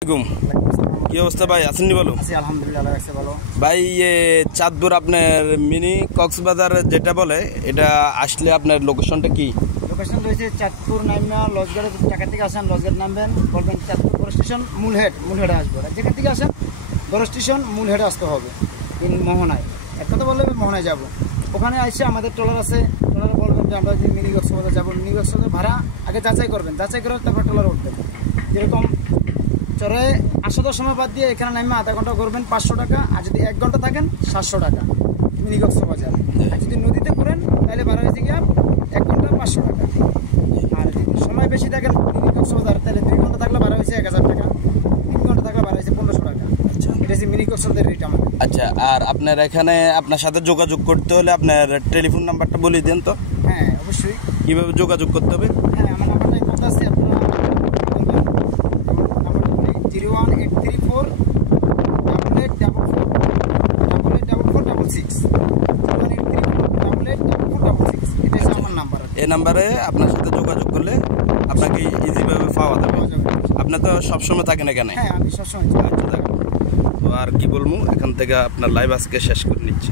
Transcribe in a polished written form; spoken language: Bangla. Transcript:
কি অবস্থা ভাই, আছেন নি? বলো। আলহামদুলিল্লাহ আছে ভালো ভাই চাঁদপুর আপনার মিনি কক্সবাজার যেটা বলে, এটা আসলে আপনার লোকেশনটা কি? লোকেশন রয়েছে চাঁদপুর নামিয়া লজগড়ে, যেখান থেকে আসেন লজগড় নামবেন, বলবেন চাঁদপুর বড় স্টেশন মূলহেডে আসবো। যেখান থেকে আসেন বড় স্টেশন মূলহেডে আসতে হবে মোহনায়। এক কথা বললে মোহনায় যাব, ওখানে এসে আমাদের ট্রলার আছে, ট্রলারে বলবেন যে আমরা যে মিনি কক্সবাজার যাবো। মিনি কক্সবাজার ভাড়া আগে যাচাই করবেন, যাচাই করে তারপর ট্রলার উঠবেন। যেরকম চরে আসার সময় বাদ দিয়ে এখানে নামে আধা ঘন্টা করবেন 500 টাকা, আর যদি 1 ঘন্টা থাকেন 700 টাকা মিনি কক্সবাজার। আর যদি নদীতে করেন তাহলে ভাড়া হয়েছে গিয়ে 1 ঘন্টা 500 টাকা। আর যদি সময় বেশি থাকেন মিনি কক্সবাজার, তাহলে 2 ঘন্টা থাকলে ভাড়া হয়েছে 1000 টাকা, 3 ঘন্টা থাকলে ভাড়া হয়েছে 1500 টাকা। আচ্ছা, এটা হচ্ছে মিনি কক্সবাজারের রেট আমাদের। আচ্ছা, আর আপনার এখানে আপনার সাথে যোগাযোগ করতে হলে আপনার টেলিফোন নাম্বারটা বলে দেন তো। হ্যাঁ অবশ্যই। কিভাবে যোগাযোগ করতে হবে? হ্যাঁ, আমার নাম্বারটাই বলতে আসছি, আপনারা বলবেন। নাম্বারটা বলি 01834 8844 এটা হচ্ছে আমার নাম্বার। এই নাম্বারে আপনার সাথে যোগাযোগ করলে আপনাকে ইজিভাবে পাওয়া যাবে। আপনি তো সবসময় থাকেন এখানে? হ্যাঁ, আমি সবসময়। আচ্ছা, তো আর কি বলবো, এখান থেকে আপনার লাইভ আজকে শেষ করে নিচ্ছি।